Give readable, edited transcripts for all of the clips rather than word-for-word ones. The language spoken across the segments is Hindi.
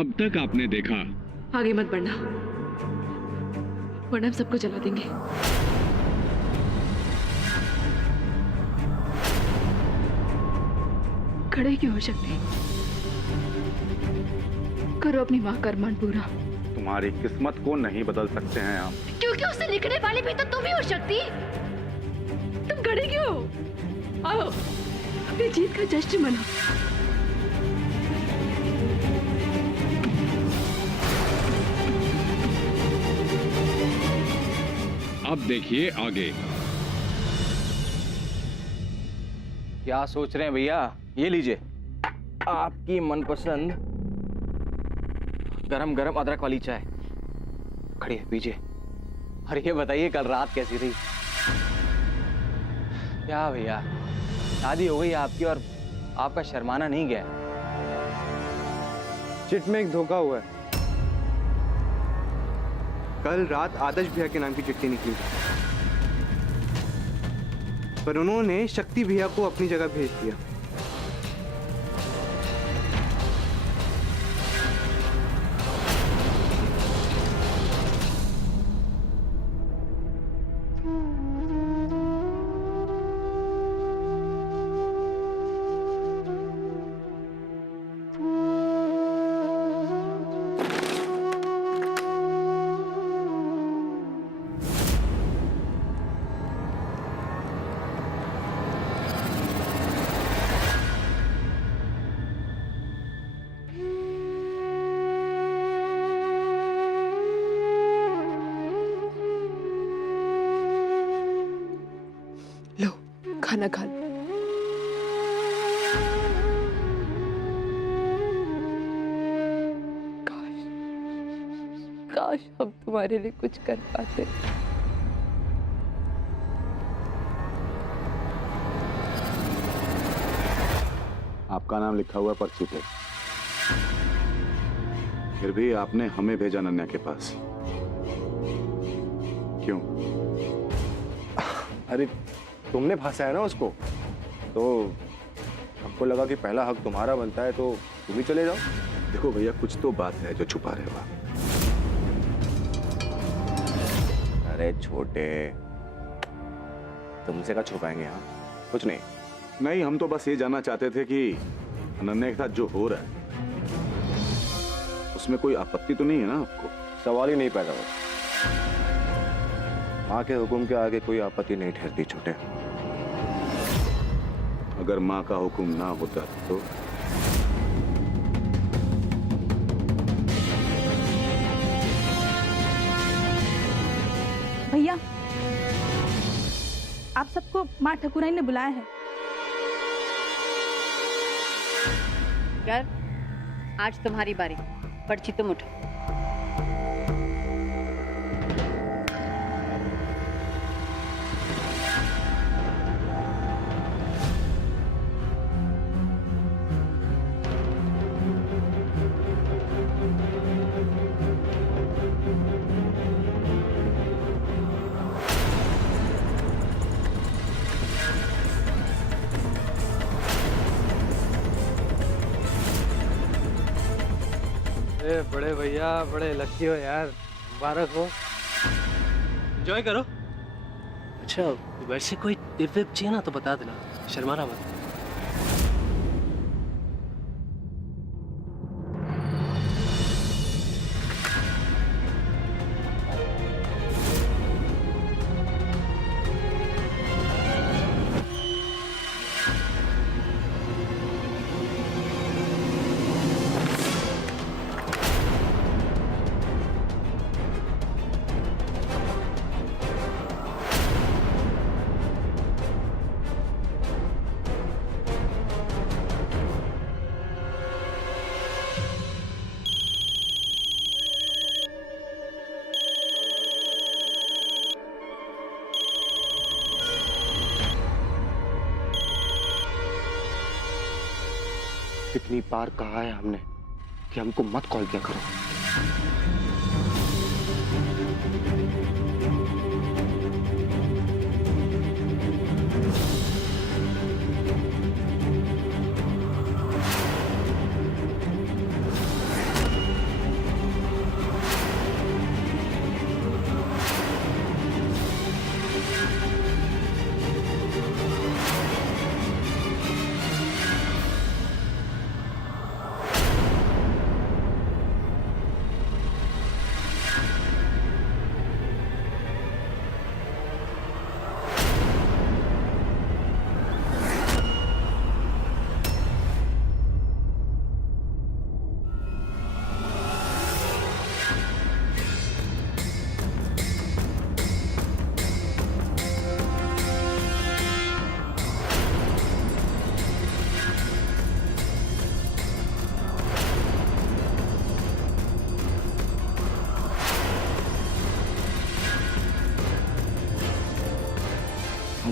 अब तक आपने देखा। आगे मत बढ़ना, वरना हम सबको जला देंगे। खड़े क्यों हो शक्ति? करो अपनी माँ का अरमान पूरा। तुम्हारी किस्मत को नहीं बदल सकते हैं हम, क्योंकि उससे लिखने वाले भी तो तुम ही हो शक्ति। तुम खड़े क्यों हो? आओ अपनी जीत का जश्न मनाओ। अब देखिए आगे। क्या सोच रहे हैं भैया? ये लीजिए आपकी मनपसंद गरम गरम अदरक वाली चाय। खड़ी है, पीजिए। और ये बताइए कल रात कैसी रही? क्या भैया, शादी हो गई आपकी और आपका शर्माना नहीं गया? चिट में एक धोखा हुआ है। कल रात आदर्श भैया के नाम की चिट्ठी निकली थी, पर उन्होंने शक्ति भैया को अपनी जगह भेज दिया। लो खाना खा लो। काश काश हम तुम्हारे लिए कुछ कर पाते। आपका नाम लिखा हुआ पर्ची पे, फिर भी आपने हमें भेजा अनन्या के पास। क्यों? अरे तुमने फंसाया ना उसको, तो हमको लगा कि पहला हक तुम्हारा बनता है, तो तुम ही चले जाओ। देखो भैया, कुछ तो बात है जो छुपा रहे हो आप। अरे छोटे, तुमसे क्या छुपाएंगे? हाँ कुछ नहीं। नहीं, हम तो बस ये जानना चाहते थे कि अनन्या के साथ जो हो रहा है उसमें कोई आपत्ति तो नहीं है ना आपको? सवाल ही नहीं पैदा होता। माँ के हुक्म के आगे कोई आपत्ति नहीं ठहरती छोटे। अगर माँ का हुक्म ना होता तो? भैया, आप सबको माँ ठकुराइन ने बुलाया है। कर, आज तुम्हारी बारी। पर्ची तुम उठो। बड़े भैया बड़े लकी हो यार, मुबारक हो। एंजॉय करो। अच्छा वैसे कोई टिप विप चाहिए ना तो बता देना, शर्माना मत। कितनी बार कहा है हमने कि हमको मत कॉल किया करो।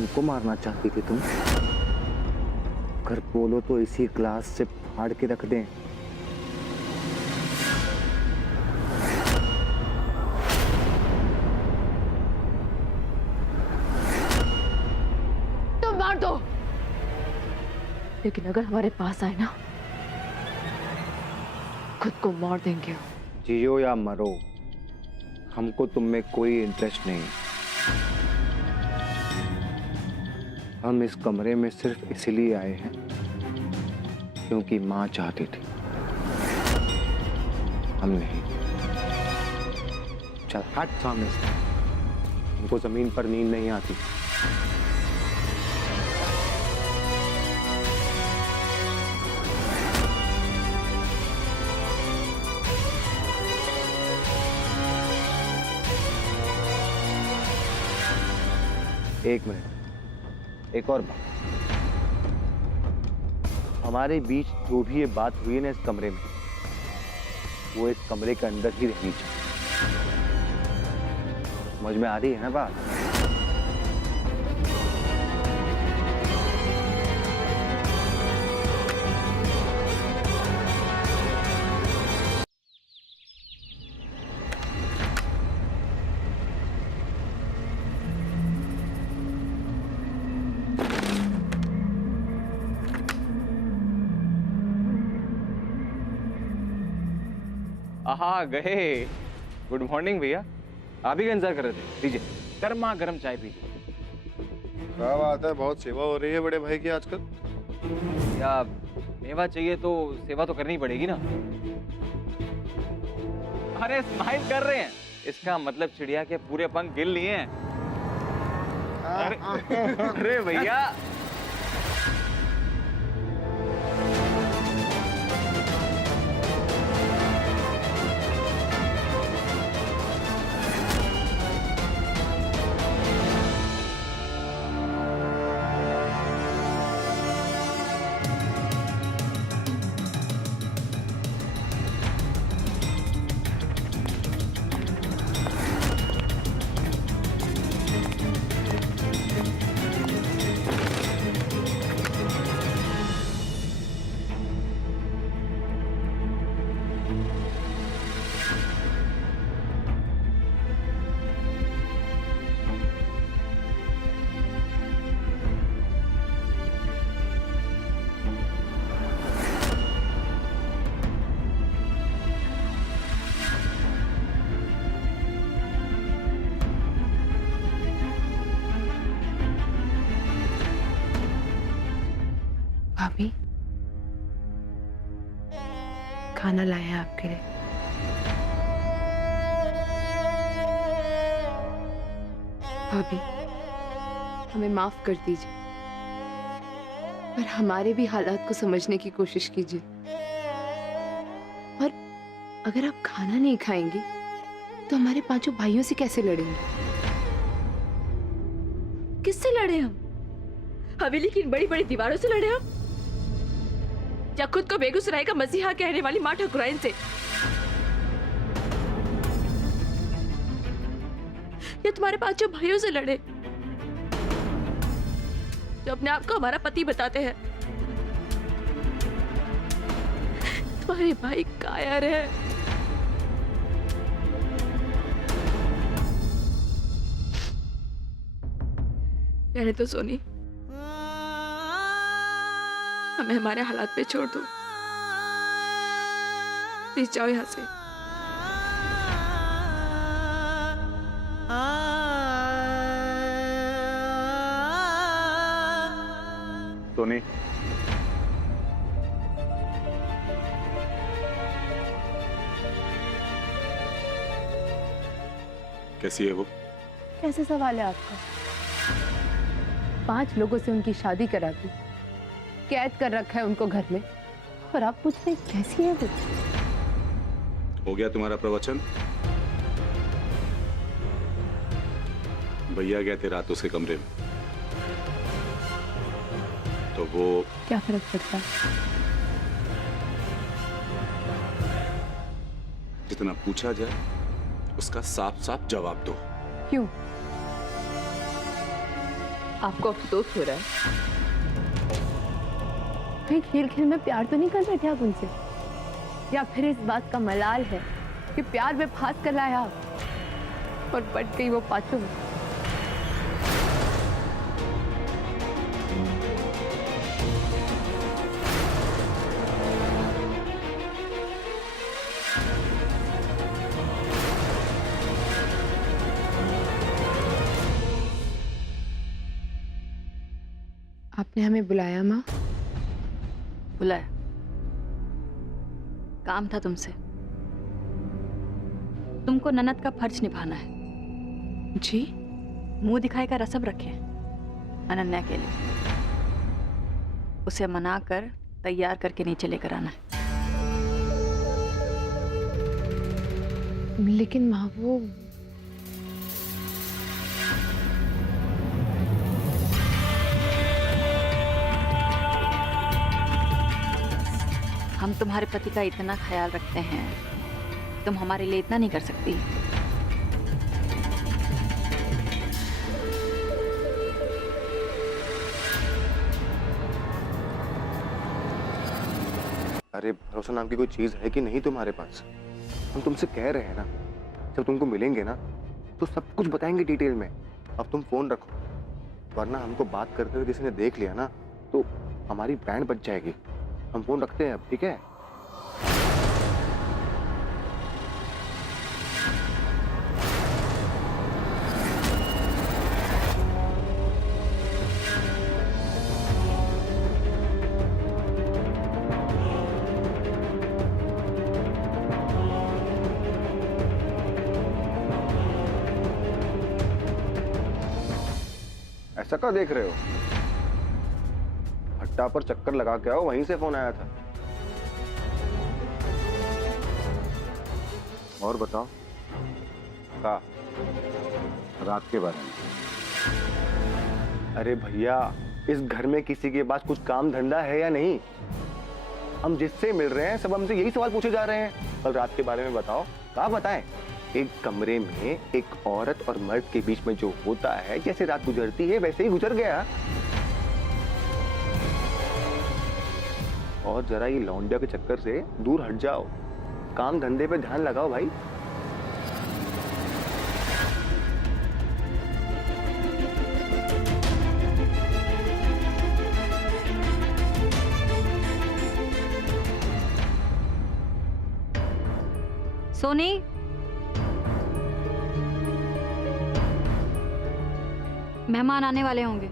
हमको मारना चाहती थी तुम? अगर बोलो तो इसी ग्लास से फाड़ के रख दें। तो मार दो, लेकिन अगर हमारे पास आए ना, खुद को मार देंगे। जियो या मरो, हमको तुम में कोई इंटरेस्ट नहीं। हम इस कमरे में सिर्फ इसलिए आए हैं क्योंकि माँ चाहती थी, हम नहीं। चल हट सामने से, हमको जमीन पर नींद नहीं आती। एक मिनट, एक और बात। हमारे बीच जो भी ये बात हुई है ना इस कमरे में, वो इस कमरे के अंदर ही रहनी चाहिए। समझ में आ रही है ना बात? आहा गए। गुड मॉर्निंग भैया, आप ही का इंतजार कर रहे थे। लीजिए गर्मा गर्म चाय पीजिए। क्या बात है, बहुत सेवा हो रही है बड़े भाई की आजकल। या मेवा चाहिए तो सेवा तो करनी पड़ेगी ना। अरे स्माइल कर रहे हैं, इसका मतलब चिड़िया के पूरे पंख गिल लिए हैं। अरे भैया भाभी, खाना लाया आपके लिए। भाभी, हमें माफ कर दीजिए, पर हमारे भी हालात को समझने की कोशिश कीजिए। और अगर आप खाना नहीं खाएंगी तो हमारे पांचों भाइयों से कैसे लड़ेंगे? किससे लड़े हम? हवेली की इन बड़ी बड़ी दीवारों से लड़े हम, या खुद को बेगूसराय का मसीहा कहने वाली माँ ठकुराइन से, या तुम्हारे पांचों भाइयों से लड़े जो अपने आप को हमारा पति बताते हैं? तुम्हारे भाई कायर है। रहने तो सोनी, हमें हमारे हालात पे छोड़ दो, प्लीज जाओ यहाँ से। सोनी, कैसी है वो? कैसे सवाल है आपका? 5 लोगों से उनकी शादी करा दी, कैद कर रखा है उनको घर में, और आप पूछ रहे कैसी है वो? हो गया तुम्हारा प्रवचन? भैया गए थे रात उसके कमरे में, तो वो क्या फर्क पड़ता है? जितना पूछा जाए उसका साफ साफ जवाब दो। क्यों? आपको अफसोस हो रहा है? कहीं खेल खेल में प्यार तो नहीं कर रहे थे आप उनसे? या फिर इस बात का मलाल है कि प्यार में फांस कर लाया आप और बट गई वो पाचू में? आपने हमें बुलाया माँ? बुलाया, काम था तुमसे। तुमको ननद का फर्ज निभाना है। जी? मुंह दिखाई का रसम रखे अनन्या के लिए। उसे मनाकर तैयार करके नीचे लेकर आना है। लेकिन माँ वो हम तुम्हारे पति का इतना ख्याल रखते हैं, तुम हमारे लिए इतना नहीं कर सकती? अरे भरोसा नाम की कोई चीज है कि नहीं तुम्हारे पास? हम तुमसे कह रहे हैं ना, जब तुमको मिलेंगे ना तो सब कुछ बताएंगे डिटेल में। अब तुम फोन रखो, वरना हमको बात करते हुए किसी ने देख लिया ना तो हमारी बैंड बच जाएगी। हम फोन रखते हैं अब, ठीक है? ऐसा क्या देख रहे हो? हट्टा पर चक्कर लगा के आओ, वहीं से फोन आया था। और बताओ का रात के बारे में। अरे भैया, इस घर में किसी के पास कुछ काम धंधा है या नहीं? हम जिससे मिल रहे हैं सब हमसे यही सवाल पूछे जा रहे हैं। कल रात के बारे में बताओ, क्या बताएं? एक कमरे में एक औरत और मर्द के बीच में जो होता है, जैसे रात गुजरती है वैसे ही गुजर गया। और जरा ये लौंडिया के चक्कर से दूर हट जाओ, काम धंधे पे ध्यान लगाओ भाई। सोनी, मेहमान आने वाले होंगे,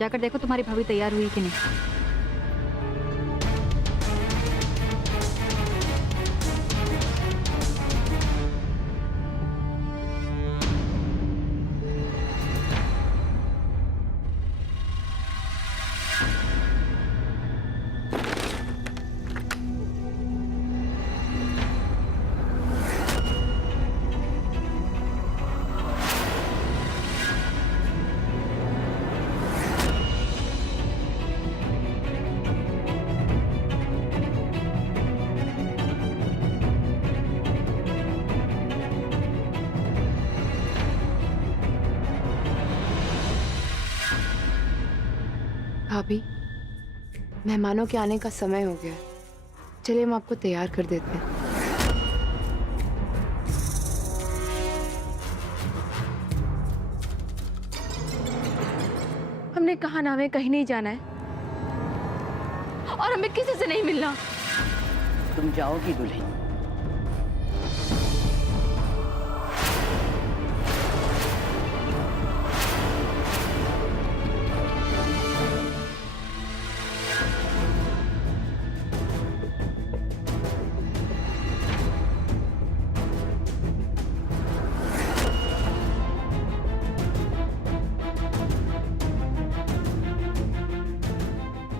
जाकर देखो तुम्हारी भाभी तैयार हुई कि नहीं। भाभी, मेहमानों के आने का समय हो गया है, चलिए हम आपको तैयार कर देते हैं। हमने कहा ना हमें कहीं नहीं जाना है और हमें किसी से नहीं मिलना। तुम जाओगी दुल्हन?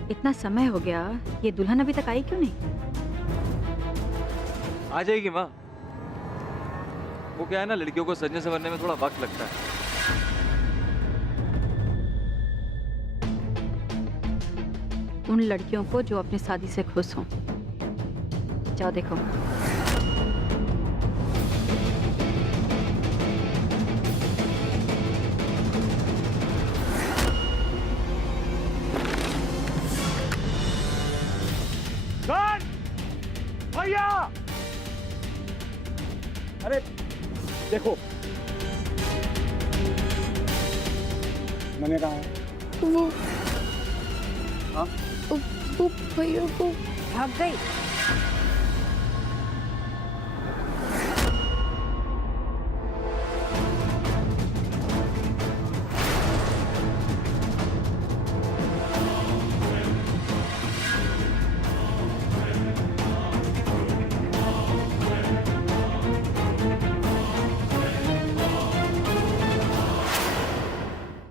इतना समय हो गया, ये दुल्हन अभी तक आई क्यों नहीं? आ जाएगी माँ। वो क्या है ना, लड़कियों को सजने संवरने में थोड़ा वक्त लगता है। उन लड़कियों को जो अपनी शादी से खुश हों। जाओ देखो। अरे देखो मैंने कहा है वो हाँ वो भैया को भाग गई।